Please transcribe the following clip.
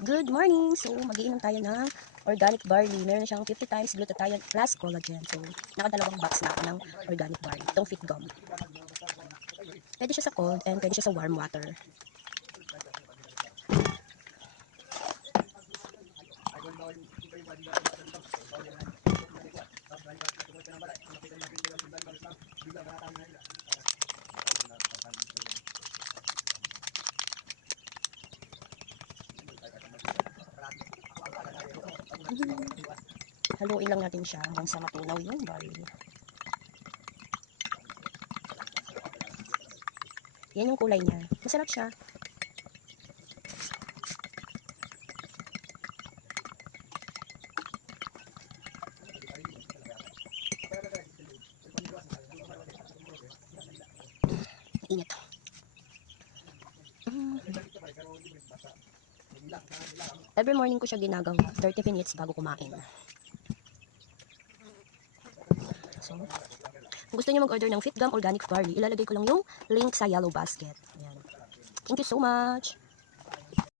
Good morning! So, mag-iinom tayo ng organic barley. Meron na siyang 50 times glutathione plus collagen. So, nakadalawang box na ako ng organic barley. Itong Fit Gum. Pwede siya sa cold and pwede siya sa warm water. Haluin lang natin siya hanggang sa matunaw yung barley. Yan yung kulay niya. Masarap siya. Init. Every morning ko siya ginagawa. 30 minutes bago kumain. So, kung gusto niyo mag-order ng Fit Gum Organic Barley, ilalagay ko lang yung link sa yellow basket. Ayan. Thank you so much!